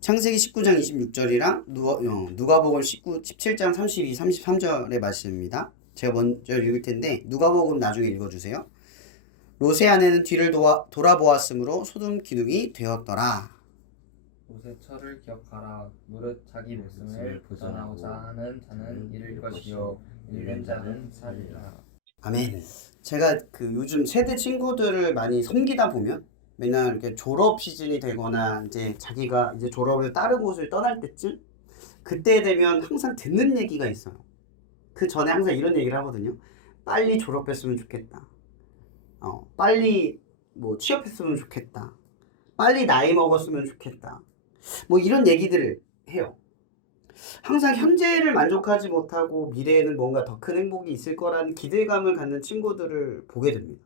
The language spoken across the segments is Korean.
창세기 19장 26절이랑 누가복음 17장 32, 33절의 말씀입니다. 제가 먼저 읽을 텐데 누가복음 나중에 읽어주세요. 롯의 아내는 뒤를 돌아보았으므로 소돔 기둥이 되었더라. 롯의 철을 기억하라. 무릇 자기 목숨을 보존하고자 하는 자는 잃을 것이요 잃는 자는 살리라. 아멘. 제가 요즘 세대 친구들을 많이 섬기다 보면 맨날 이렇게 졸업 시즌이 되거나 이제 자기가 이제 졸업을 다른 곳을 떠날 때쯤 그때 되면 항상 듣는 얘기가 있어요. 그 전에 항상 이런 얘기를 하거든요. 빨리 졸업했으면 좋겠다. 빨리 취업했으면 좋겠다. 빨리 나이 먹었으면 좋겠다. 이런 얘기들을 해요. 항상 현재를 만족하지 못하고 미래에는 뭔가 더 큰 행복이 있을 거라는 기대감을 갖는 친구들을 보게 됩니다.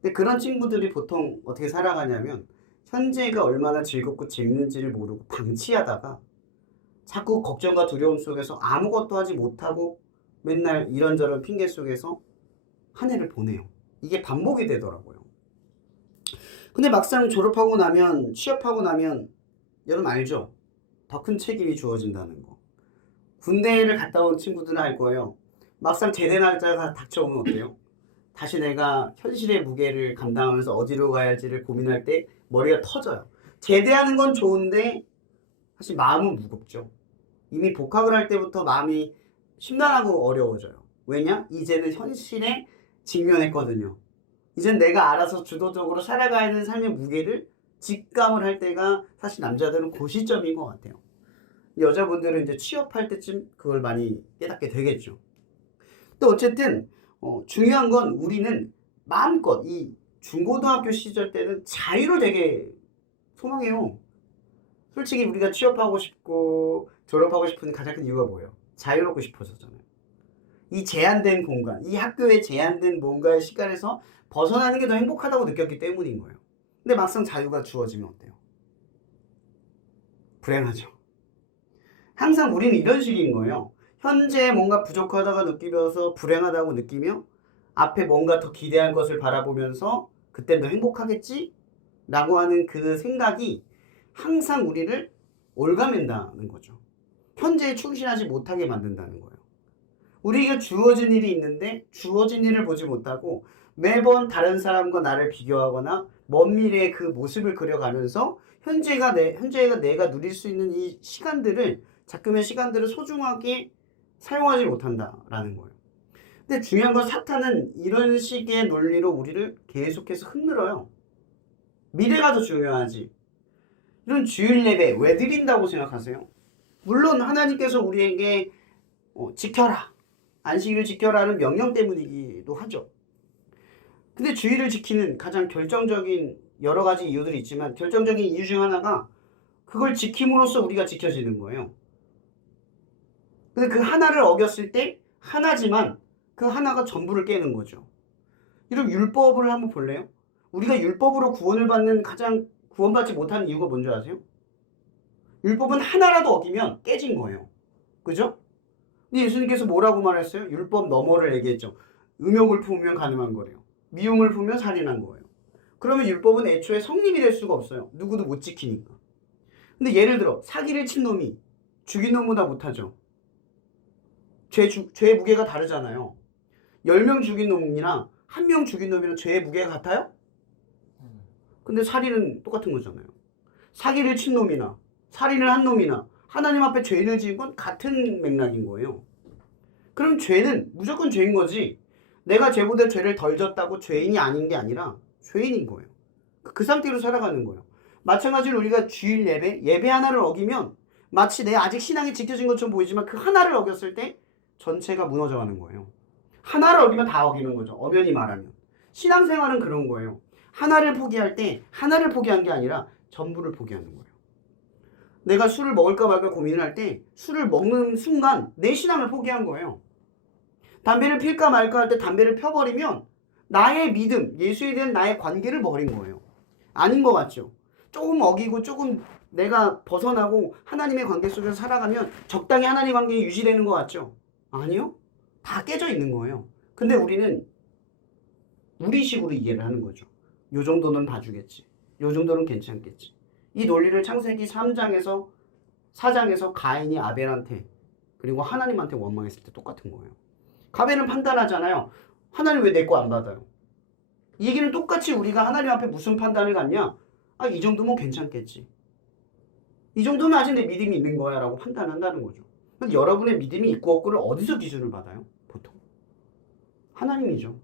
근데 그런 친구들이 보통 어떻게 살아가냐면 현재가 얼마나 즐겁고 재밌는지를 모르고 방치하다가 자꾸 걱정과 두려움 속에서 아무것도 하지 못하고 맨날 이런저런 핑계 속에서 한 해를 보내요. 이게 반복이 되더라고요. 근데 막상 졸업하고 나면, 취업하고 나면 여러분 알죠? 더 큰 책임이 주어진다는 거. 군대를 갔다 온 친구들은 알 거예요. 막상 제대 날짜가 닥쳐오면 어때요? 다시 내가 현실의 무게를 감당하면서 어디로 가야 할지를 고민할 때 머리가 터져요. 제대하는 건 좋은데 사실 마음은 무겁죠. 이미 복학을 할 때부터 마음이 심란하고 어려워져요. 왜냐? 이제는 현실에 직면했거든요. 이젠 내가 알아서 주도적으로 살아가야 하는 삶의 무게를 직감을 할 때가 사실 남자들은 그 시점인 것 같아요. 여자분들은 이제 취업할 때쯤 그걸 많이 깨닫게 되겠죠. 또 어쨌든 중요한 건 우리는 마음껏 이 중고등학교 시절 때는 자유를 되게 소망해요. 솔직히 우리가 취업하고 싶고 졸업하고 싶은 가장 큰 이유가 뭐예요? 자유롭고 싶어서잖아요. 이 제한된 공간, 이 학교의 제한된 뭔가의 시간에서 벗어나는 게 더 행복하다고 느꼈기 때문인 거예요. 근데 막상 자유가 주어지면 어때요? 불행하죠. 항상 우리는 이런 식인 거예요. 현재 뭔가 부족하다가 느끼면서 불행하다고 느끼며 앞에 뭔가 더 기대할 것을 바라보면서 그땐 더 행복하겠지? 라고 하는 그 생각이 항상 우리를 올가맨다는 거죠. 현재에 충실하지 못하게 만든다는 거예요. 우리에게 주어진 일이 있는데 주어진 일을 보지 못하고 매번 다른 사람과 나를 비교하거나 먼 미래의 그 모습을 그려가면서 현재가 내가 누릴 수 있는 이 시간들을 자꾸의 시간들을 소중하게 사용하지 못한다라는 거예요. 근데 중요한 건 사탄은 이런 식의 논리로 우리를 계속해서 흔들어요. 미래가 더 중요하지. 이런 주일 예배 왜 드린다고 생각하세요? 물론 하나님께서 우리에게 지켜라. 안식일을 지켜라는 명령 때문이기도 하죠. 근데 주일을 지키는 가장 결정적인 여러 가지 이유들이 있지만 결정적인 이유 중 하나가 그걸 지킴으로써 우리가 지켜지는 거예요. 근데 그 하나를 어겼을 때 하나지만 그 하나가 전부를 깨는 거죠. 이런 율법을 한번 볼래요? 우리가 율법으로 구원을 받는 가장 구원받지 못하는 이유가 뭔지 아세요? 율법은 하나라도 어기면 깨진 거예요. 그죠? 근데 예수님께서 뭐라고 말했어요? 율법 너머를 얘기했죠. 음욕을 품으면 간음한 거래요. 미움을 품으면 살인한 거예요. 그러면 율법은 애초에 성립이 될 수가 없어요. 누구도 못 지키니까. 근데 예를 들어 사기를 친 놈이 죽인 놈보다 못하죠. 죄의 무게가 다르잖아요. 10명 죽인 놈이나 1명 죽인 놈이랑 죄의 무게가 같아요? 근데 살인은 똑같은 거잖아요. 사기를 친 놈이나 살인을 한 놈이나 하나님 앞에 죄를 지은 건 같은 맥락인 거예요. 그럼 죄는 무조건 죄인 거지. 내가 쟤보다 죄를 덜 졌다고 죄인이 아닌 게 아니라 죄인인 거예요. 그 상태로 살아가는 거예요. 마찬가지로 우리가 주일 예배 하나를 어기면 마치 내 아직 신앙이 지켜진 것처럼 보이지만 그 하나를 어겼을 때 전체가 무너져가는 거예요. 하나를 어기면 다 어기는 거죠. 엄연히 말하면. 신앙생활은 그런 거예요. 하나를 포기할 때 하나를 포기한 게 아니라 전부를 포기하는 거예요. 내가 술을 먹을까 말까 고민을 할 때 술을 먹는 순간 내 신앙을 포기한 거예요. 담배를 필까 말까 할 때 담배를 펴버리면 나의 믿음, 예수에 대한 나의 관계를 버린 거예요. 아닌 것 같죠? 조금 어기고 조금 내가 벗어나고 하나님의 관계 속에서 살아가면 적당히 하나님 관계가 유지되는 것 같죠? 아니요. 다 깨져 있는 거예요. 근데 우리는 우리식으로 이해를 하는 거죠. 요 정도는 봐주겠지. 요 정도는 괜찮겠지. 이 논리를 창세기 3장에서 4장에서 가인이 아벨한테 그리고 하나님한테 원망했을 때 똑같은 거예요. 가벨은 판단하잖아요. 하나님 왜 내 거 안 받아요? 이 얘기는 똑같이 우리가 하나님 앞에 무슨 판단을 갖냐? 아, 이 정도면 괜찮겠지. 이 정도면 아직 내 믿음이 있는 거야 라고 판단한다는 거죠. 근데 여러분의 믿음이 있고 없고를 어디서 기준을 받아요? 보통 하나님이죠.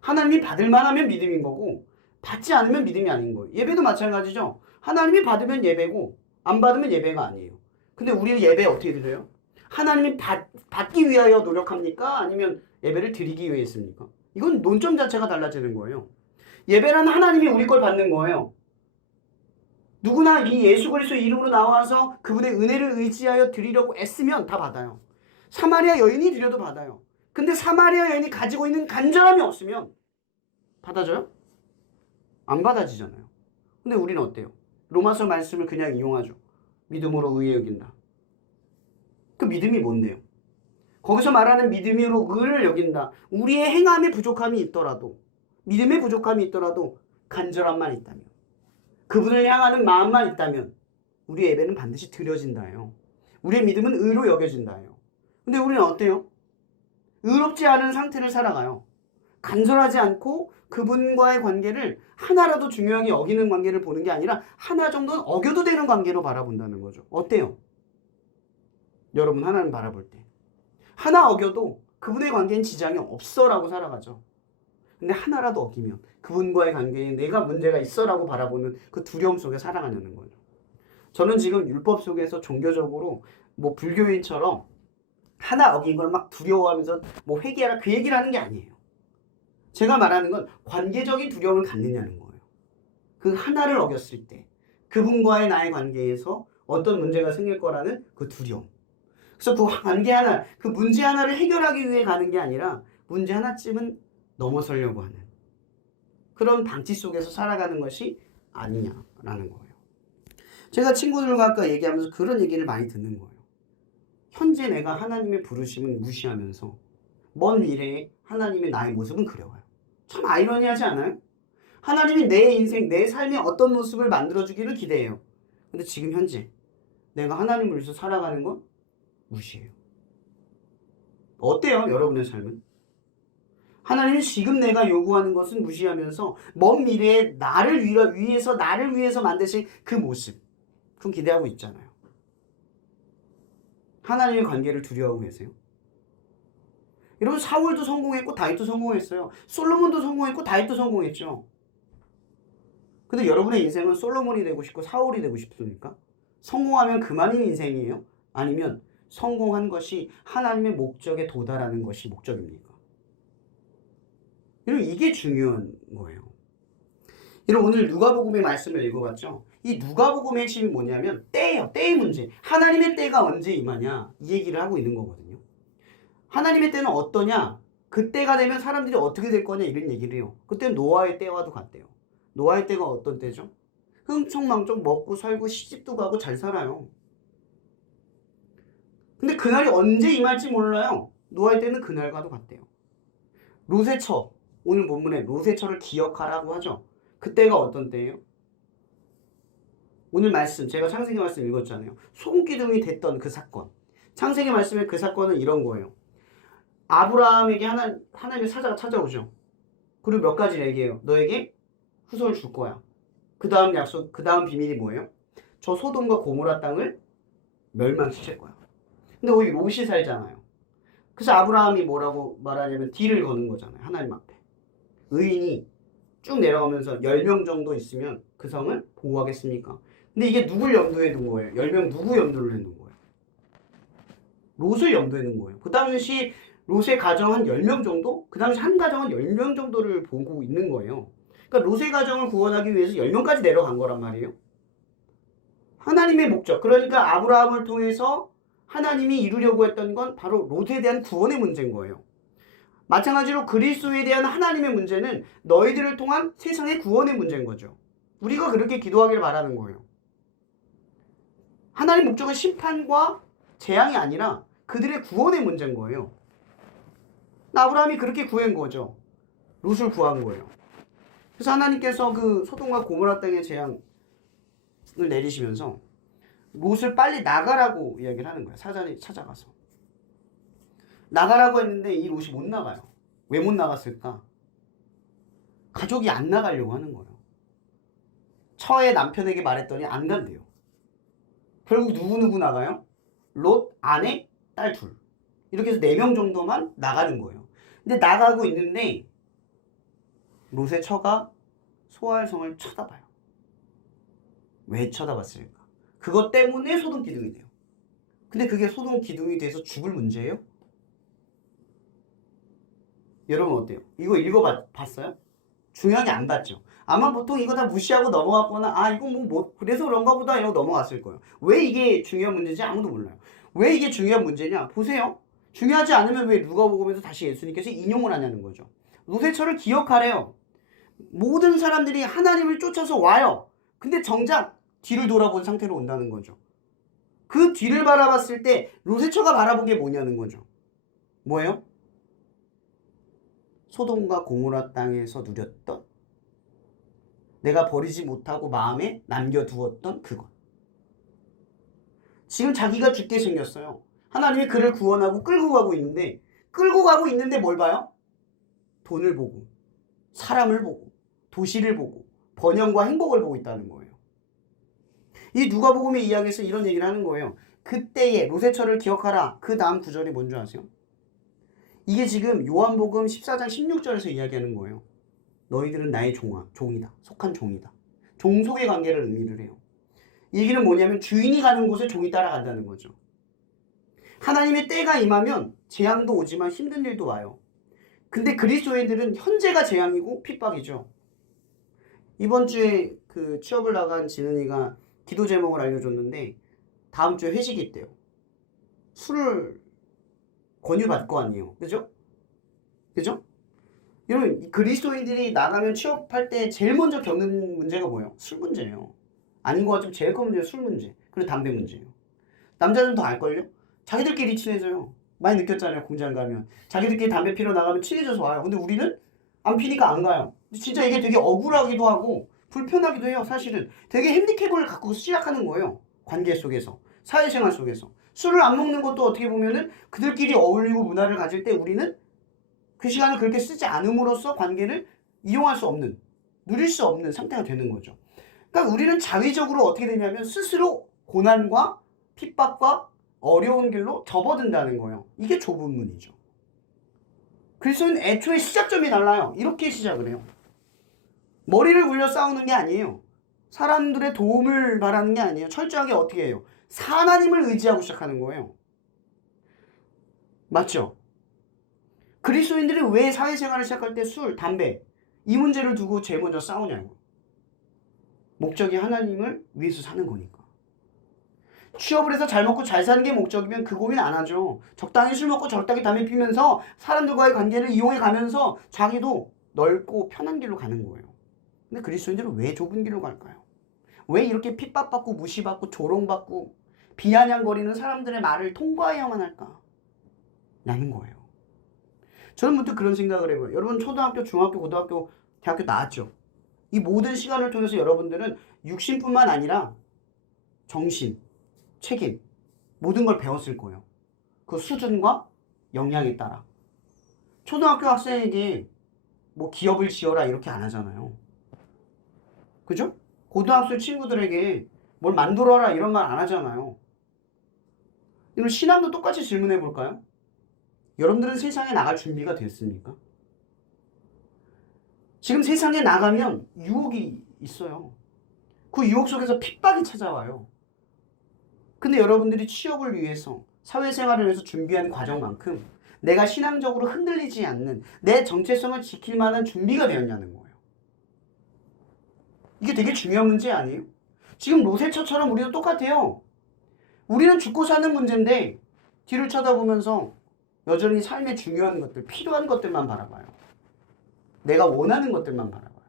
하나님이 받을 만하면 믿음인 거고 받지 않으면 믿음이 아닌 거예요. 예배도 마찬가지죠. 하나님이 받으면 예배고 안 받으면 예배가 아니에요. 근데 우리 예배 어떻게 드려요? 하나님이 받기 위하여 노력합니까? 아니면 예배를 드리기 위해 했습니까? 이건 논점 자체가 달라지는 거예요. 예배는 하나님이 우리 걸 받는 거예요. 누구나 이 예수 그리스도 이름으로 나와서 그분의 은혜를 의지하여 드리려고 애쓰면 다 받아요. 사마리아 여인이 드려도 받아요. 근데 사마리아 여인이 가지고 있는 간절함이 없으면 받아줘요? 안 받아지잖아요. 근데 우리는 어때요? 로마서 말씀을 그냥 이용하죠. 믿음으로 의에 여긴다. 그 믿음이 뭔데요? 거기서 말하는 믿음으로 의를 여긴다. 우리의 행함에 부족함이 있더라도, 믿음의 부족함이 있더라도 간절함만 있다면, 그분을 향하는 마음만 있다면 우리의 예배는 반드시 드려진다요. 우리의 믿음은 의로 여겨진다요. 근데 우리는 어때요? 의롭지 않은 상태를 살아가요. 간절하지 않고 그분과의 관계를 하나라도 중요하게 여기는 관계를 보는 게 아니라 하나 정도는 어겨도 되는 관계로 바라본다는 거죠. 어때요? 여러분 하나님 바라볼 때 하나 어겨도 그분의 관계엔 지장이 없어라고 살아가죠. 근데 하나라도 어기면 그분과의 관계에 내가 문제가 있어라고 바라보는 그 두려움 속에 살아가냐는 거죠. 저는 지금 율법 속에서 종교적으로 뭐 불교인처럼 하나 어긴 걸 막 두려워하면서 뭐 회개하라 그 얘기를 하는 게 아니에요. 제가 말하는 건 관계적인 두려움을 갖느냐는 거예요. 그 하나를 어겼을 때 그분과의 나의 관계에서 어떤 문제가 생길 거라는 그 두려움. 그래서 그 관계 하나, 그 문제 하나를 해결하기 위해 가는 게 아니라 문제 하나쯤은 넘어서려고 하는 그런 방치 속에서 살아가는 것이 아니냐라는 거예요. 제가 친구들과 아까 얘기하면서 그런 얘기를 많이 듣는 거예요. 현재 내가 하나님의 부르심을 무시하면서 먼 미래에 하나님의 나의 모습은 그려와요. 참 아이러니하지 않아요? 하나님이 내 인생, 내 삶의 어떤 모습을 만들어주기를 기대해요. 근데 지금 현재 내가 하나님을 위해서 살아가는 건 무시해요. 어때요? 여러분의 삶은? 하나님이 지금 내가 요구하는 것은 무시하면서 먼 미래에 나를 위해서 만드신 그 모습, 그건 기대하고 있잖아요. 하나님의 관계를 두려워하고 계세요? 여러분 사울도 성공했고 다윗도 성공했어요. 솔로몬도 성공했고 다윗도 성공했죠. 근데 여러분의 인생은 솔로몬이 되고 싶고 사울이 되고 싶습니까? 성공하면 그만인 인생이에요? 아니면 성공한 것이 하나님의 목적에 도달하는 것이 목적입니까? 여러분 이게 중요한 거예요. 여러분 오늘 누가복음의 말씀을 읽어봤죠? 이 누가복음의 핵심이 뭐냐면 때예요. 때의 문제. 하나님의 때가 언제 임하냐 이 얘기를 하고 있는 거거든요. 하나님의 때는 어떠냐? 그때가 되면 사람들이 어떻게 될 거냐 이런 얘기를 해요. 그때는 노아의 때와도 같대요. 노아의 때가 어떤 때죠? 흥청망청 먹고 살고 시집도 가고 잘 살아요. 근데 그날이 언제 임할지 몰라요. 노아의 때는 그날과도 같대요. 롯의 처, 오늘 본문에 롯의 처를 기억하라고 하죠. 그때가 어떤 때예요? 오늘 말씀, 제가 창세기 말씀 읽었잖아요. 소금기둥이 됐던 그 사건. 창세기 말씀의 그 사건은 이런 거예요. 아브라함에게 하나님의 사자가 찾아오죠. 그리고 몇 가지를 얘기해요. 너에게 후손을 줄 거야. 그 다음 약속, 그 다음 비밀이 뭐예요? 저 소돔과 고모라 땅을 멸망시킬 거야. 근데 거기 롯이 살잖아요. 그래서 아브라함이 뭐라고 말하냐면 딜을 거는 거잖아요. 하나님 앞에. 의인이 쭉 내려가면서 10명 정도 있으면 그 성을 보호하겠습니까? 근데 이게 누굴 염두에 둔 거예요? 10명 누구 염두를 해둔 거예요? 롯을 염두에 둔 거예요. 그 당시 롯의 가정 한 10명 정도? 그 당시 한 가정은 10명 정도를 보고 있는 거예요. 그러니까 롯의 가정을 구원하기 위해서 10명까지 내려간 거란 말이에요. 하나님의 목적. 그러니까 아브라함을 통해서 하나님이 이루려고 했던 건 바로 롯에 대한 구원의 문제인 거예요. 마찬가지로 그리스도에 대한 하나님의 문제는 너희들을 통한 세상의 구원의 문제인 거죠. 우리가 그렇게 기도하기를 바라는 거예요. 하나님 목적은 심판과 재앙이 아니라 그들의 구원의 문제인 거예요. 아브라함이 그렇게 구한 거죠. 롯을 구한 거예요. 그래서 하나님께서 그 소돔과 고모라 땅의 재앙 내리시면서 롯을 빨리 나가라고 이야기를 하는 거예요. 사자리 찾아가서. 나가라고 했는데 이 롯이 못 나가요. 왜 못 나갔을까? 가족이 안 나가려고 하는 거예요. 처의 남편에게 말했더니 안 간대요. 결국 누구 나가요? 롯, 아내, 딸 둘. 이렇게 해서 4명 정도만 나가는 거예요. 근데 나가고 있는데 롯의 처가 소알성을 쳐다봐요. 왜 쳐다봤을까? 그것 때문에 소돔 기둥이 돼요. 근데 그게 소돔 기둥이 돼서 죽을 문제예요? 여러분 어때요? 이거 읽어봤어요? 중요하게 안 봤죠? 아마 보통 이거 다 무시하고 넘어갔거나 아 이거 뭐 그래서 그런가 보다 이러고 넘어갔을 거예요. 왜 이게 중요한 문제인지 아무도 몰라요. 왜 이게 중요한 문제냐? 보세요. 중요하지 않으면 왜 누가복음에서 다시 예수님께서 인용을 하냐는 거죠. 롯의 처를 기억하래요. 모든 사람들이 하나님을 쫓아서 와요. 근데 정작 뒤를 돌아본 상태로 온다는 거죠. 그 뒤를 바라봤을 때 롯의 처가 바라본 게 뭐냐는 거죠. 뭐예요? 소돔과 고모라 땅에서 누렸던 내가 버리지 못하고 마음에 남겨두었던 그것. 지금 자기가 죽게 생겼어요. 하나님이 그를 구원하고 끌고 가고 있는데 뭘 봐요? 돈을 보고 사람을 보고 도시를 보고 번영과 행복을 보고 있다는 거예요. 이 누가복음의 이야기에서 이런 얘기를 하는 거예요. 그때의 롯의 처를 기억하라. 그 다음 구절이 뭔지 아세요? 이게 지금 요한복음 14장 16절에서 이야기하는 거예요. 너희들은 나의 종이다. 속한 종이다. 종속의 관계를 의미를 해요. 이 얘기는 뭐냐면 주인이 가는 곳에 종이 따라간다는 거죠. 하나님의 때가 임하면 재앙도 오지만 힘든 일도 와요. 근데 그리스도인들은 현재가 재앙이고 핍박이죠. 이번 주에 그 취업을 나간 진은이가 기도 제목을 알려줬는데 다음 주에 회식이 있대요. 술을 권유받을 거 아니에요. 그죠? 그죠? 여러분 그리스도인들이 나가면 취업할 때 제일 먼저 겪는 문제가 뭐예요? 술 문제예요. 아닌 것 같지만 제일 큰 문제는 술 문제. 그리고 담배 문제예요. 남자들은 더 알걸요? 자기들끼리 친해져요. 많이 느꼈잖아요. 공장 가면. 자기들끼리 담배 피러 나가면 친해져서 와요. 근데 우리는 안 피니까 안 가요. 진짜 이게 되게 억울하기도 하고 불편하기도 해요. 사실은. 되게 핸디캡을 갖고 시작하는 거예요. 관계 속에서. 사회생활 속에서. 술을 안 먹는 것도 어떻게 보면은 그들끼리 어울리고 문화를 가질 때 우리는 그 시간을 그렇게 쓰지 않음으로써 관계를 이용할 수 없는, 누릴 수 없는 상태가 되는 거죠. 그러니까 우리는 자의적으로 어떻게 되냐면 스스로 고난과 핍박과 어려운 길로 접어든다는 거예요. 이게 좁은 문이죠. 그리스도는 애초에 시작점이 달라요. 이렇게 시작을 해요. 머리를 굴려 싸우는 게 아니에요. 사람들의 도움을 바라는 게 아니에요. 철저하게 어떻게 해요? 하나님을 의지하고 시작하는 거예요. 맞죠? 그리스도인들이 왜 사회생활을 시작할 때 술, 담배 이 문제를 두고 제일 먼저 싸우냐고. 목적이 하나님을 위해서 사는 거니까. 취업을 해서 잘 먹고 잘 사는 게 목적이면 그 고민 안 하죠. 적당히 술 먹고 적당히 담배 피면서 사람들과의 관계를 이용해 가면서 자기도 넓고 편한 길로 가는 거예요. 근데 그리스도인들은 왜 좁은 길로 갈까요? 왜 이렇게 핍박받고 무시받고 조롱받고 비아냥거리는 사람들의 말을 통과해야만 할까? 라는 거예요. 저는 문득 그런 생각을 해봐요. 여러분 초등학교, 중학교, 고등학교, 대학교 나왔죠? 이 모든 시간을 통해서 여러분들은 육신뿐만 아니라 정신, 책임, 모든 걸 배웠을 거예요. 그 수준과 역량에 따라. 초등학교 학생에게 뭐 기업을 지어라 이렇게 안 하잖아요. 그죠? 고등학생 친구들에게 뭘 만들어라 이런 말 안 하잖아요. 이런 신앙도 똑같이 질문해 볼까요? 여러분들은 세상에 나갈 준비가 됐습니까? 지금 세상에 나가면 유혹이 있어요. 그 유혹 속에서 핍박이 찾아와요. 근데 여러분들이 취업을 위해서 사회생활을 위해서 준비한 과정만큼 내가 신앙적으로 흔들리지 않는 내 정체성을 지킬 만한 준비가 되었냐는 거예요. 이게 되게 중요한 문제 아니에요? 지금 롯의 처처럼 우리도 똑같아요. 우리는 죽고 사는 문제인데 뒤를 쳐다보면서 여전히 삶의 중요한 것들, 필요한 것들만 바라봐요. 내가 원하는 것들만 바라봐요.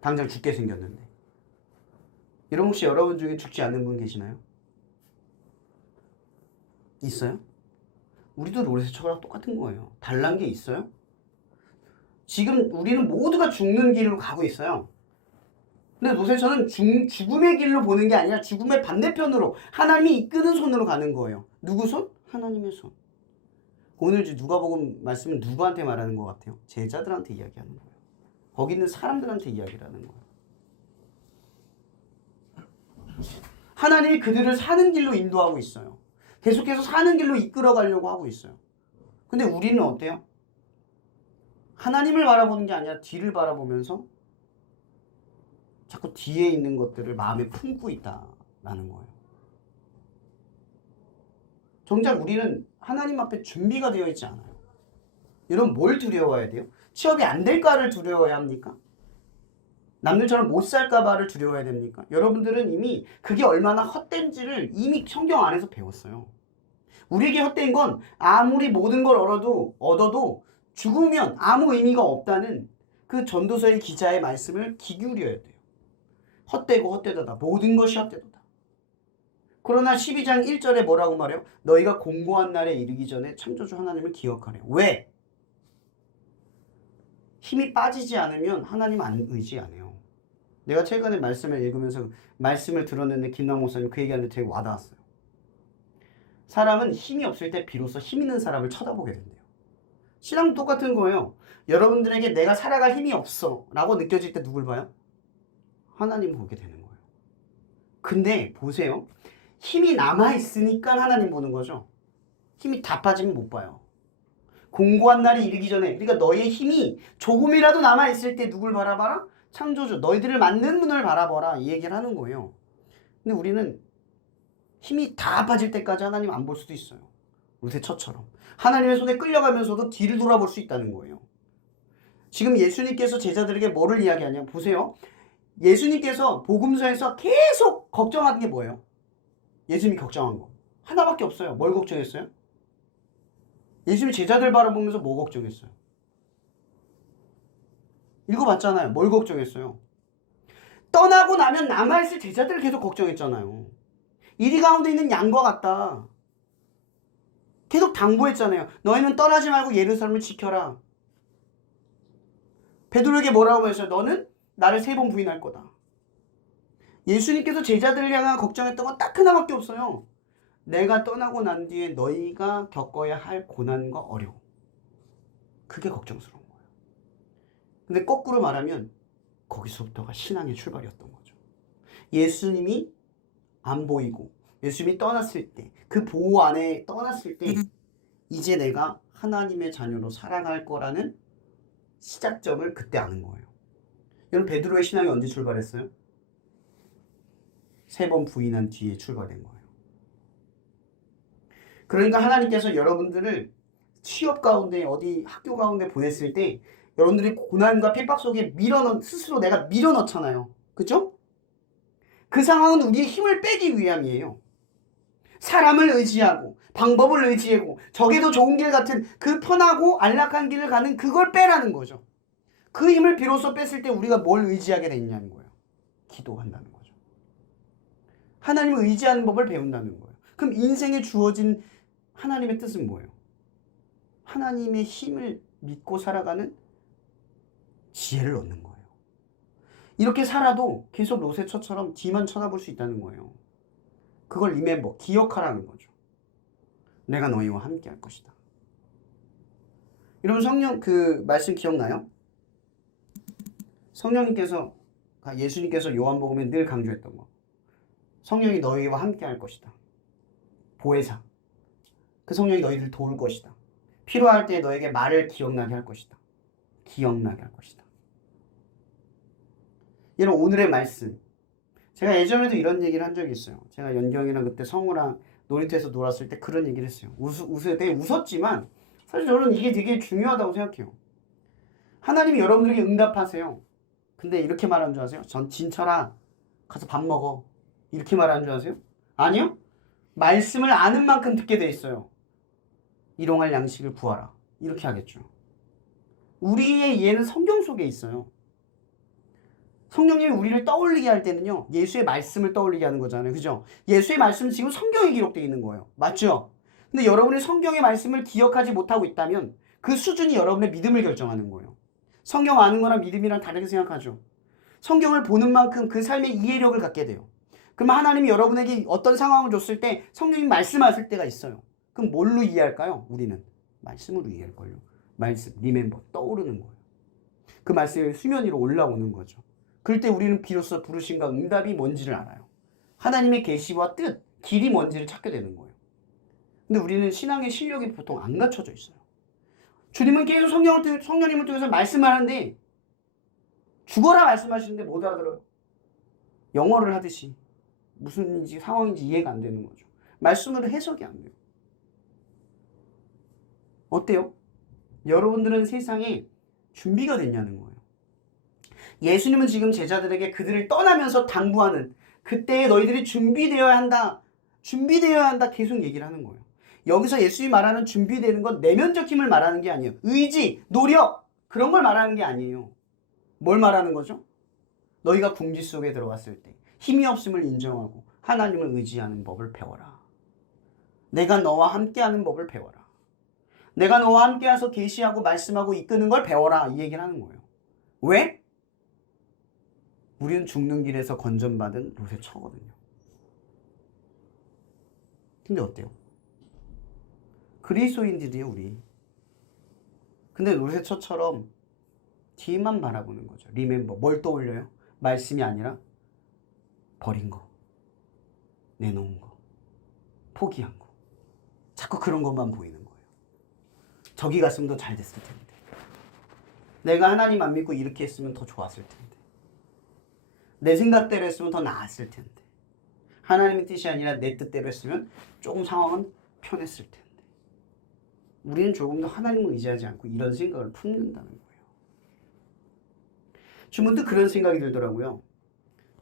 당장 죽게 생겼는데. 여러분 혹시 여러분 중에 죽지 않는 분 계시나요? 있어요? 우리도 롯의 처랑 똑같은 거예요. 달란 게 있어요? 지금 우리는 모두가 죽는 길로 가고 있어요. 근데 노세처는 죽음의 길로 보는 게 아니라 죽음의 반대편으로 하나님이 이끄는 손으로 가는 거예요. 누구 손? 하나님의 손. 오늘 누가복음 말씀은 누구한테 말하는 것 같아요? 제자들한테 이야기하는 거예요. 거기 있는 사람들한테 이야기를 하는 거예요. 하나님이 그들을 사는 길로 인도하고 있어요. 계속해서 사는 길로 이끌어 가려고 하고 있어요. 근데 우리는 어때요? 하나님을 바라보는 게 아니라 뒤를 바라보면서 자꾸 뒤에 있는 것들을 마음에 품고 있다라는 거예요. 정작 우리는 하나님 앞에 준비가 되어 있지 않아요. 여러분 뭘 두려워해야 돼요? 취업이 안 될까를 두려워해야 합니까? 남들처럼 못 살까봐를 두려워해야 됩니까? 여러분들은 이미 그게 얼마나 헛된지를 이미 성경 안에서 배웠어요. 우리에게 헛된 건 아무리 모든 걸 얻어도 죽으면 아무 의미가 없다는 그 전도서의 기자의 말씀을 귀 기울여야 돼요. 헛되고 헛되다다. 모든 것이 헛되도다. 그러나 12장 1절에 뭐라고 말해요? 너희가 공고한 날에 이르기 전에 창조주 하나님을 기억하래요. 왜? 힘이 빠지지 않으면 하나님 안 의지 안 해요. 내가 최근에 말씀을 읽으면서 말씀을 들었는데 김남 목사님 그 얘기하는데 되게 와닿았어요. 사람은 힘이 없을 때 비로소 힘 있는 사람을 쳐다보게 된대요. 신앙도 똑같은 거예요. 여러분들에게 내가 살아갈 힘이 없어 라고 느껴질 때 누굴 봐요? 하나님 보게 되는 거예요. 근데 보세요. 힘이 남아있으니까 하나님 보는 거죠. 힘이 다 빠지면 못 봐요. 공고한 날이 이르기 전에, 그러니까 너희의 힘이 조금이라도 남아있을 때 누굴 바라봐라? 창조주, 너희들을 만든 분을 바라봐라. 이 얘기를 하는 거예요. 근데 우리는 힘이 다 빠질 때까지 하나님 안 볼 수도 있어요. 루세처처럼. 하나님의 손에 끌려가면서도 뒤를 돌아볼 수 있다는 거예요. 지금 예수님께서 제자들에게 뭐를 이야기하냐? 보세요. 예수님께서 복음서에서 계속 걱정하는 게 뭐예요? 예수님이 걱정한 거. 하나밖에 없어요. 뭘 걱정했어요? 예수님이 제자들 바라보면서 뭐 걱정했어요? 읽어봤잖아요. 뭘 걱정했어요? 떠나고 나면 남아있을 제자들을 계속 걱정했잖아요. 이리 가운데 있는 양과 같다. 계속 당부했잖아요. 너희는 떠나지 말고 예루살렘을 지켜라. 베드로에게 뭐라고 했어요? 너는 나를 3번 부인할 거다. 예수님께서 제자들을 향한 걱정했던 건 딱 하나밖에 없어요. 내가 떠나고 난 뒤에 너희가 겪어야 할 고난과 어려움. 그게 걱정스러운 거예요. 근데 거꾸로 말하면 거기서부터가 신앙의 출발이었던 거죠. 예수님이 안 보이고 예수님이 떠났을 때, 그 보호 안에 떠났을 때 이제 내가 하나님의 자녀로 살아갈 거라는 시작점을 그때 아는 거예요. 여러분 베드로의 신앙이 언제 출발했어요? 3번 부인한 뒤에 출발된 거예요. 그러니까 하나님께서 여러분들을 취업 가운데 어디 학교 가운데 보냈을 때 여러분들이 고난과 핍박 속에 스스로 내가 밀어넣잖아요. 그죠? 그 상황은 우리의 힘을 빼기 위함이에요. 사람을 의지하고 방법을 의지하고 저게 좋은 길 같은 그 편하고 안락한 길을 가는 그걸 빼라는 거죠. 그 힘을 비로소 뺐을 때 우리가 뭘 의지하게 됐냐는 거예요. 기도한다는 거죠. 하나님을 의지하는 법을 배운다는 거예요. 그럼 인생에 주어진 하나님의 뜻은 뭐예요? 하나님의 힘을 믿고 살아가는 지혜를 얻는 거예요. 이렇게 살아도 계속 로세처처럼 뒤만 쳐다볼 수 있다는 거예요. 그걸 리멤버, 기억하라는 거죠. 내가 너희와 함께 할 것이다. 여러분 성령 그 말씀 기억나요? 성령님께서 예수님께서 요한복음에 늘 강조했던 거. 성령이 너희와 함께 할 것이다. 보혜사. 그 성령이 너희를 도울 것이다. 필요할 때 너에게 말을 기억나게 할 것이다. 기억나게 할 것이다. 여러분 오늘의 말씀. 제가 예전에도 이런 얘기를 한 적이 있어요. 제가 연경이랑 그때 성우랑 놀이터에서 놀았을 때 그런 얘기를 했어요. 되게 웃었지만 사실 저는 이게 되게 중요하다고 생각해요. 하나님이 여러분들에게 응답하세요. 근데 이렇게 말하는 줄 아세요? 전 진철아 가서 밥 먹어. 이렇게 말하는 줄 아세요? 아니요. 말씀을 아는 만큼 듣게 돼 있어요. 일용할 양식을 구하라. 이렇게 하겠죠. 우리의 이해는 성경 속에 있어요. 성령님이 우리를 떠올리게 할 때는요. 예수의 말씀을 떠올리게 하는 거잖아요. 그죠? 예수의 말씀은 지금 성경에 기록되어 있는 거예요. 맞죠? 근데 여러분이 성경의 말씀을 기억하지 못하고 있다면 그 수준이 여러분의 믿음을 결정하는 거예요. 성경 아는 거랑 믿음이랑 다르게 생각하죠. 성경을 보는 만큼 그 삶의 이해력을 갖게 돼요. 그럼 하나님이 여러분에게 어떤 상황을 줬을 때 성령이 말씀하실 때가 있어요. 그럼 뭘로 이해할까요? 우리는 말씀으로 이해할걸요. 말씀, 리멤버, 떠오르는 거예요. 그 말씀이 수면 위로 올라오는 거죠. 그럴 때 우리는 비로소 부르심과 응답이 뭔지를 알아요. 하나님의 계시와 뜻, 길이 뭔지를 찾게 되는 거예요. 근데 우리는 신앙의 실력이 보통 안 갖춰져 있어요. 주님은 계속 성령님을 통해서 말씀하는데 죽어라 말씀하시는데 못 알아들어요. 영어를 하듯이 무슨 상황인지 이해가 안 되는 거죠. 말씀으로 해석이 안 돼요. 어때요? 여러분들은 세상에 준비가 됐냐는 거예요. 예수님은 지금 제자들에게 그들을 떠나면서 당부하는 그때에 너희들이 준비되어야 한다. 준비되어야 한다. 계속 얘기를 하는 거예요. 여기서 예수님이 말하는 준비되는 건 내면적 힘을 말하는 게 아니에요. 의지, 노력 그런 걸 말하는 게 아니에요. 뭘 말하는 거죠? 너희가 궁지 속에 들어갔을 때 힘이 없음을 인정하고 하나님을 의지하는 법을 배워라. 내가 너와 함께하는 법을 배워라. 내가 너와 함께해서 계시하고 말씀하고 이끄는 걸 배워라. 이 얘기를 하는 거예요. 왜? 우리는 죽는 길에서 건전받은 롯의 처거든요. 근데 어때요? 그리스도인들이에요, 우리. 근데 롯의 처처럼 뒤만 바라보는 거죠. 리멤버. 뭘 떠올려요? 말씀이 아니라 버린 거, 내놓은 거, 포기한 거. 자꾸 그런 것만 보이는 거예요. 저기 갔으면 더 잘 됐을 텐데. 내가 하나님 안 믿고 이렇게 했으면 더 좋았을 텐데. 내 생각대로 했으면 더 나았을 텐데. 하나님의 뜻이 아니라 내 뜻대로 했으면 조금 상황은 편했을 텐데. 우리는 조금 더 하나님을 의지하지 않고 이런 생각을 품는다는 거예요. 주문도 그런 생각이 들더라고요.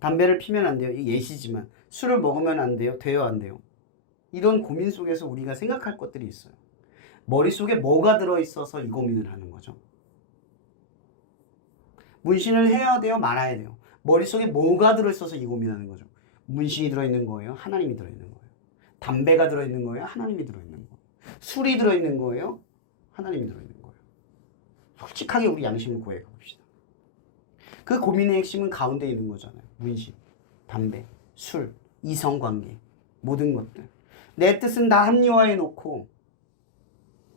담배를 피면 안 돼요. 이게 예시지만 술을 먹으면 안 돼요. 돼요, 안 돼요? 이런 고민 속에서 우리가 생각할 것들이 있어요. 머릿속에 뭐가 들어있어서 이 고민을 하는 거죠? 문신을 해야 돼요? 말아야 돼요? 머릿속에 뭐가 들어있어서 이 고민하는 거죠? 문신이 들어있는 거예요? 하나님이 들어있는 거예요? 담배가 들어있는 거예요? 하나님이 들어있는 거예요? 술이 들어있는 거예요? 하나님이 들어있는 거예요? 솔직하게 우리 양심을 고해가 봅시다. 그 고민의 핵심은 가운데 있는 거잖아요. 문신, 담배, 술, 이성관계, 모든 것들. 내 뜻은 다 합리화해 놓고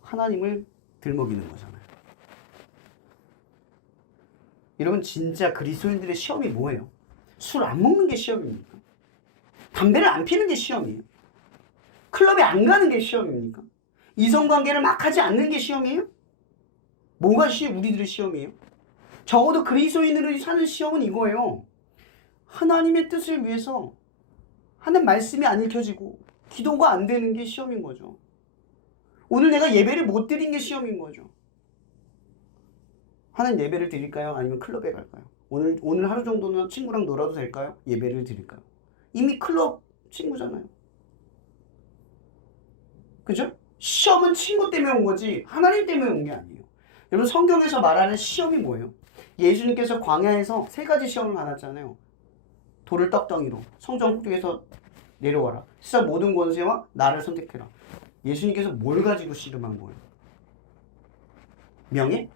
하나님을 들먹이는 거잖아요. 여러분 진짜 그리스도인들의 시험이 뭐예요? 술 안 먹는 게 시험입니까? 담배를 안 피는 게 시험이에요? 클럽에 안 가는 게 시험입니까? 이성관계를 막 하지 않는 게 시험이에요? 뭐가 우리들의 시험이에요? 적어도 그리스도인들이 사는 시험은 이거예요. 하나님의 뜻을 위해서 하는 말씀이 안 읽혀지고 기도가 안 되는 게 시험인 거죠. 오늘 내가 예배를 못 드린 게 시험인 거죠. 하나님 예배를 드릴까요? 아니면 클럽에 갈까요? 오늘 하루 정도는 친구랑 놀아도 될까요? 예배를 드릴까요? 이미 클럽 친구잖아요. 그죠? 시험은 친구 때문에 온 거지 하나님 때문에 온 게 아니에요. 여러분 성경에서 말하는 시험이 뭐예요? 예수님께서 광야에서 3가지 시험을 받았잖아요. 돌을 떡덩이로 성전 꼭대기에서 내려와라. 세상 모든 권세와 나를 선택해라. 예수님께서 뭘 가지고 씨름한 거예요? 명예?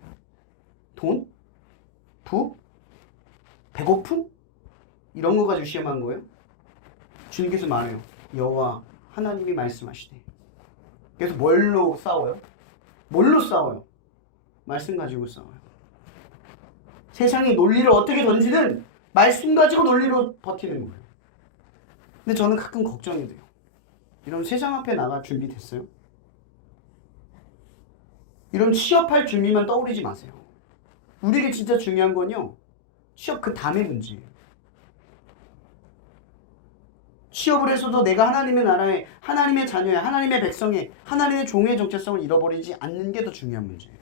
돈? 부? 배고픔? 이런 거 가지고 시험한 거예요? 주님께서 말해요. 여호와 하나님이 말씀하시되. 그래서 뭘로 싸워요? 뭘로 싸워요? 말씀 가지고 싸워요. 세상이 논리를 어떻게 던지든 말씀 가지고 논리로 버티는 거예요. 근데 저는 가끔 걱정이 돼요. 이런 세상 앞에 나갈 준비 됐어요? 이런 취업할 준비만 떠오르지 마세요. 우리에게 진짜 중요한 건요. 취업 그 다음의 문제예요. 취업을 해서도 내가 하나님의 나라에 하나님의 자녀에 하나님의 백성에 하나님의 종의 정체성을 잃어버리지 않는 게 더 중요한 문제예요.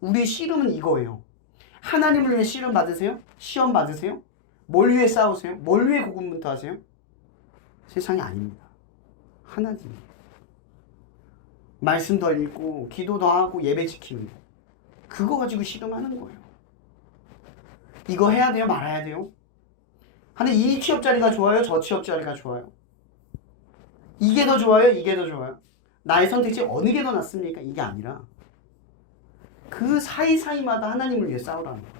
우리의 씨름은 이거예요. 하나님을 위해 씨름 받으세요? 시험 받으세요? 뭘 위해 싸우세요? 뭘 위해 고군분투하세요? 세상이 아닙니다. 하나님이에요. 말씀 더 읽고 기도 더 하고 예배 지키는 거. 그거 가지고 씨름하는 거예요. 이거 해야 돼요? 말아야 돼요? 근데 이 취업 자리가 좋아요? 저 취업 자리가 좋아요? 이게 더 좋아요? 이게 더 좋아요? 나의 선택지 어느 게 더 낫습니까? 이게 아니라 그 사이사이마다 하나님을 위해 싸우라는 거예요.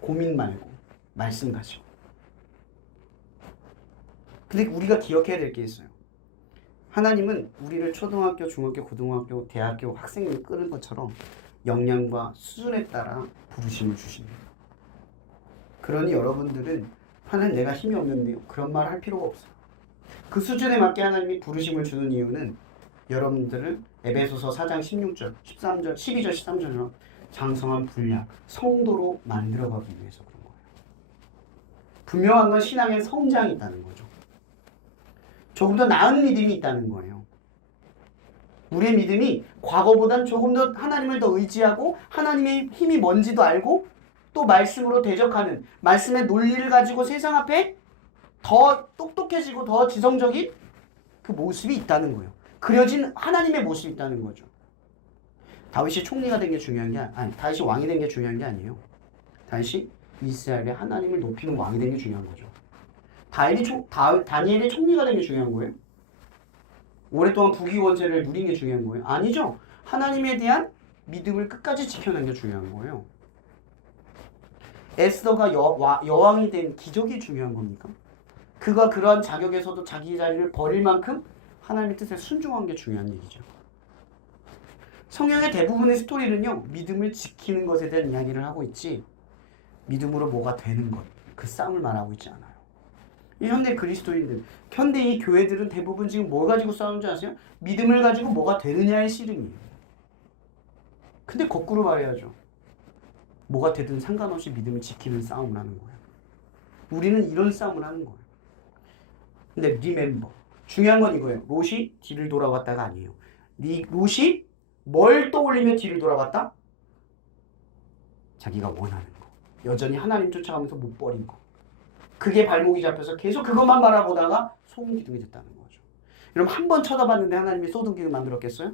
고민 말고 말씀 가지고. 근데 우리가 기억해야 될 게 있어요. 하나님은 우리를 초등학교, 중학교, 고등학교, 대학교 학생을 끄는 것처럼 역량과 수준에 따라 부르심을 주십니다. 그러니 여러분들은 하나님 내가 힘이 없는데요. 그런 말 할 필요가 없어요. 그 수준에 맞게 하나님이 부르심을 주는 이유는 여러분들을 에베소서 4장 16절, 13절, 12절, 13절로 장성한 분량, 성도로 만들어가기 위해서 그런 거예요. 분명한 건 신앙의 성장이 있다는 거죠. 조금 더 나은 믿음이 있다는 거예요. 우리의 믿음이 과거보단 조금 더 하나님을 더 의지하고 하나님의 힘이 뭔지도 알고 또 말씀으로 대적하는 말씀의 논리를 가지고 세상 앞에 더 똑똑해지고 더 지성적인 그 모습이 있다는 거예요. 그려진 하나님의 모습이 있다는 거죠. 다윗이 총리가 된 게 중요한 게 다윗이 왕이 된 게 중요한 게 아니에요. 다윗이 이스라엘의 하나님을 높이는 왕이 된 게 중요한 거죠. 다니엘이 총리가 된 게 중요한 거예요. 오랫동안 국위 권세를 누린 게 중요한 거예요. 아니죠. 하나님에 대한 믿음을 끝까지 지켜낸 게 중요한 거예요. 에스더가 여왕이 된 기적이 중요한 겁니까? 그가 그러한 자격에서도 자기 자리를 버릴 만큼 하나님의 뜻에 순종한 게 중요한 얘기죠. 성경의 대부분의 스토리는요, 믿음을 지키는 것에 대한 이야기를 하고 있지 믿음으로 뭐가 되는 것, 그 싸움을 말하고 있지 않아요. 이 현대 그리스도인들, 현대 이 교회들은 대부분 지금 뭘 가지고 싸우는지 아세요? 믿음을 가지고 뭐가 되느냐의 씨름이에요. 근데 거꾸로 말해야죠. 뭐가 되든 상관없이 믿음을 지키는 싸움을 하는 거예요. 우리는 이런 싸움을 하는 거예요. 근데 remember, 중요한 건 이거예요. 롯이 뒤를 돌아왔다가 아니에요. 롯이 뭘 떠올리며 뒤를 돌아갔다? 자기가 원하는 거. 여전히 하나님 쫓아가면서 못 버린 거. 그게 발목이 잡혀서 계속 그것만 바라보다가 소금 기둥이 됐다는 거죠. 여러분 한 번 쳐다봤는데 하나님이 소금 기둥 만들었겠어요?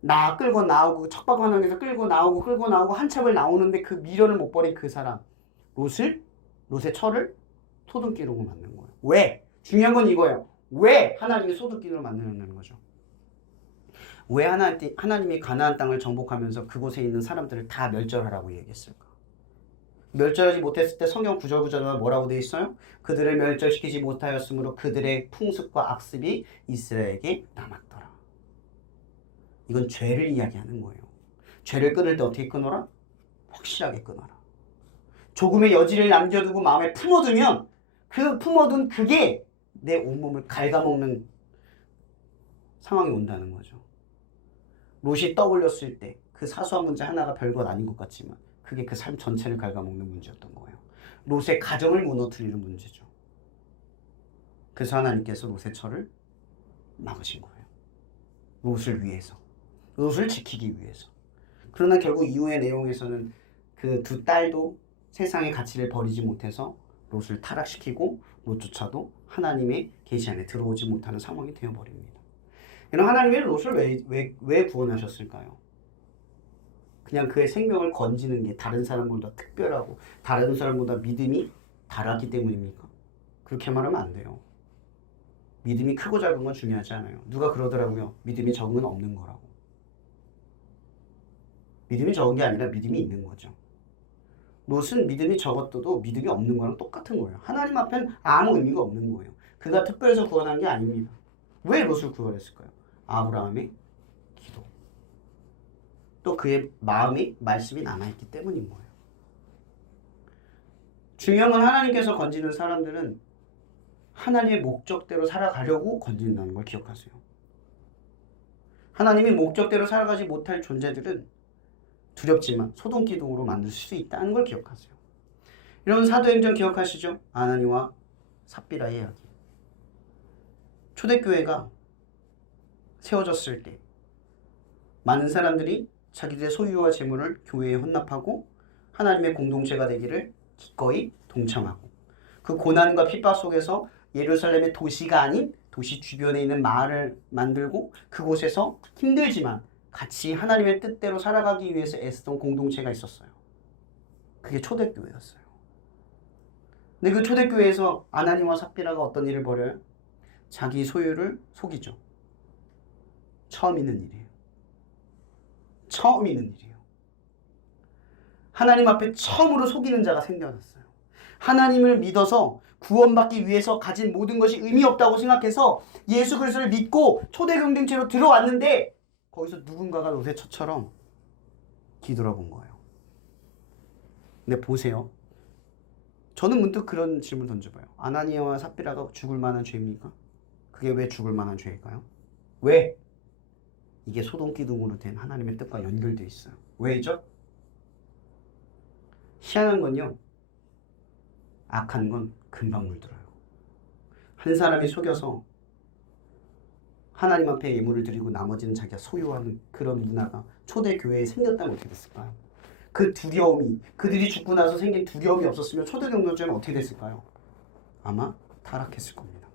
나 끌고 나오고 척박 환경에서 끌고 나오고 한참을 나오는데 그 미련을 못 버린 그 사람 롯의 철을 소돔기둥으로 만든 거예요. 왜? 중요한 건 이거예요. 왜 하나님이 소돔기둥을 만드는 거죠? 왜 하나님이 가나안 땅을 정복하면서 그곳에 있는 사람들을 다 멸절하라고 얘기했을까? 멸절하지 못했을 때 성경 구절구절에 뭐라고 되어 있어요? 그들을 멸절시키지 못하였으므로 그들의 풍습과 악습이 이스라엘에게 남았더라. 이건 죄를 이야기하는 거예요. 죄를 끊을 때 어떻게 끊어라? 확실하게 끊어라. 조금의 여지를 남겨두고 마음에 품어두면 그 품어둔 그게 내 온몸을 갉아먹는 상황이 온다는 거죠. 롯이 떠올렸을 때 그 사소한 문제 하나가 별것 아닌 것 같지만 그게 그 삶 전체를 갉아먹는 문제였던 거예요. 롯의 가정을 무너뜨리는 문제죠. 그래서 하나님께서 롯의 철을 막으신 거예요. 롯을 위해서. 롯을 지키기 위해서. 그러나 결국 이후의 내용에서는 그 두 딸도 세상의 가치를 버리지 못해서 롯을 타락시키고 롯조차도 하나님의 계시 안에 들어오지 못하는 상황이 되어버립니다. 이런 하나님이 롯을 왜 구원하셨을까요? 그냥 그의 생명을 건지는 게 다른 사람보다 특별하고 다른 사람보다 믿음이 달았기 때문입니까? 그렇게 말하면 안 돼요. 믿음이 크고 작은 건 중요하지 않아요. 누가 그러더라고요. 믿음이 적은 건 없는 거라고. 믿음이 적은 게 아니라 믿음이 있는 거죠. 롯은 믿음이 적었어도 믿음이 없는 거랑 똑같은 거예요. 하나님 앞엔 아무 의미가 없는 거예요. 그가 특별해서 구원한 게 아닙니다. 왜 롯을 구원했을까요? 아브라함의 기도. 또 그의 마음이 말씀이 남아있기 때문인 거예요. 중요한 건 하나님께서 건지는 사람들은 하나님의 목적대로 살아가려고 건진다는 걸 기억하세요. 하나님이 목적대로 살아가지 못할 존재들은 두렵지만 소돔기둥으로 만들 수 있다는 걸 기억하세요. 여러분 사도행전 기억하시죠? 아나니와 삽비라의 이야기. 초대교회가 세워졌을 때 많은 사람들이 자기들의 소유와 재물을 교회에 헌납하고 하나님의 공동체가 되기를 기꺼이 동참하고 그 고난과 핍박 속에서 예루살렘의 도시가 아닌 도시 주변에 있는 마을을 만들고 그곳에서 힘들지만 같이 하나님의 뜻대로 살아가기 위해서 애쓰던 공동체가 있었어요. 그게 초대교회였어요. 근데 그 초대교회에서 아나니와 삽비라가 어떤 일을 벌여요? 자기 소유를 속이죠. 처음 있는 일이에요. 처음 있는 일이에요. 하나님 앞에 처음으로 속이는 자가 생겨났어요. 하나님을 믿어서 구원받기 위해서 가진 모든 것이 의미 없다고 생각해서 예수 그리스도를 믿고 초대 공동체로 들어왔는데 거기서 누군가가 노새처처럼 뒤돌아본 거예요. 근데 보세요. 저는 문득 그런 질문을 던져봐요. 아나니아와 삽비라가 죽을 만한 죄입니까? 그게 왜 죽을 만한 죄일까요? 왜? 이게 소돔 기둥으로 된 하나님의 뜻과 연결되어 있어요. 왜죠? 희한한 건요. 악한 건 금방 물들어요. 한 사람이 속여서 하나님 앞에 예물을 드리고 나머지는 자기가 소유하는 그런 문화가 초대교회에 생겼다면 어떻게 됐을까요? 그 두려움이, 그들이 죽고 나서 생긴 두려움이 없었으면 초대경동체는 어떻게 됐을까요? 아마 타락했을 겁니다.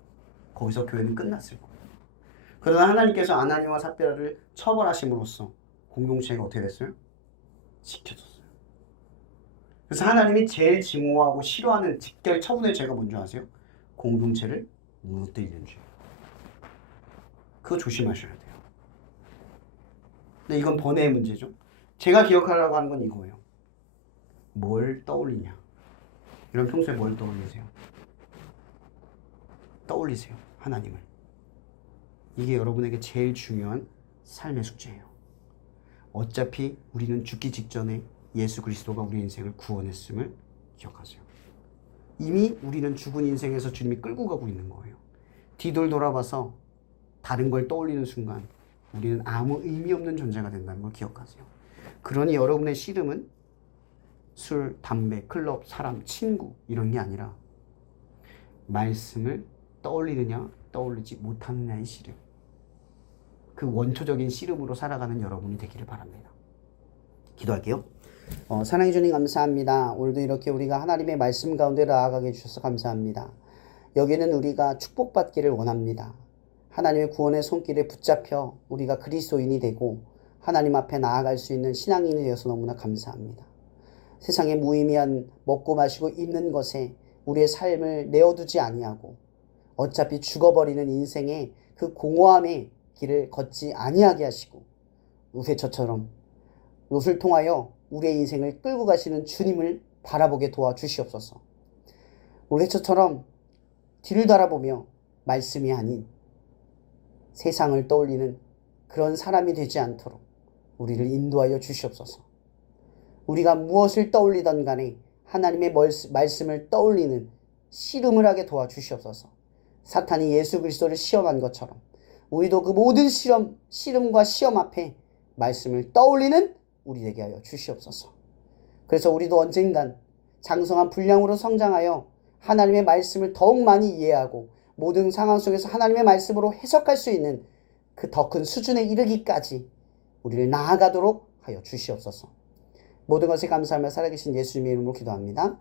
거기서 교회는 끝났을 거예요. 그러나 하나님께서 아나니아와 삽비라를 처벌하심으로써 공동체가 어떻게 됐어요? 지켜졌어요. 그래서 하나님이 제일 증오하고 싫어하는 직결 처분의 죄가 뭔지 아세요? 공동체를 무너뜨리는 죄. 그거 조심하셔야 돼요. 근데 이건 번외의 문제죠. 제가 기억하려고 하는 건 이거예요. 뭘 떠올리냐. 여러분 평소에 뭘 떠올리세요? 떠올리세요. 하나님을. 이게 여러분에게 제일 중요한 삶의 숙제예요. 어차피 우리는 죽기 직전에 예수 그리스도가 우리 인생을 구원했음을 기억하세요. 이미 우리는 죽은 인생에서 주님이 끌고 가고 있는 거예요. 뒤돌 돌아봐서 다른 걸 떠올리는 순간 우리는 아무 의미 없는 존재가 된다는 걸 기억하세요. 그러니 여러분의 씨름은 술, 담배, 클럽, 사람, 친구 이런 게 아니라 말씀을 떠올리느냐 떠올리지 못하느냐의 씨름. 그 원초적인 씨름으로 살아가는 여러분이 되기를 바랍니다. 기도할게요. 사랑해 주님 감사합니다. 오늘도 이렇게 우리가 하나님의 말씀 가운데 나아가게 해주셔서 감사합니다. 여기는 우리가 축복받기를 원합니다. 하나님의 구원의 손길에 붙잡혀 우리가 그리스도인이 되고 하나님 앞에 나아갈 수 있는 신앙인이 되어서 너무나 감사합니다. 세상의 무의미한 먹고 마시고 입는 것에 우리의 삶을 내어두지 아니하고 어차피 죽어버리는 인생의 그 공허함의 길을 걷지 아니하게 하시고 우세처처럼 롯을 통하여 우리의 인생을 끌고 가시는 주님을 바라보게 도와주시옵소서. 우세처처럼 뒤를 돌아보며 말씀이 아닌 세상을 떠올리는 그런 사람이 되지 않도록 우리를 인도하여 주시옵소서. 우리가 무엇을 떠올리던 간에 하나님의 말씀을 떠올리는 씨름을 하게 도와주시옵소서. 사탄이 예수 그리스도를 시험한 것처럼 우리도 그 모든 씨름과 시험 앞에 말씀을 떠올리는 우리 되게 하여 주시옵소서. 그래서 우리도 언젠간 장성한 분량으로 성장하여 하나님의 말씀을 더욱 많이 이해하고 모든 상황 속에서 하나님의 말씀으로 해석할 수 있는 그 더 큰 수준에 이르기까지 우리를 나아가도록 하여 주시옵소서. 모든 것에 감사하며 살아계신 예수님의 이름으로 기도합니다.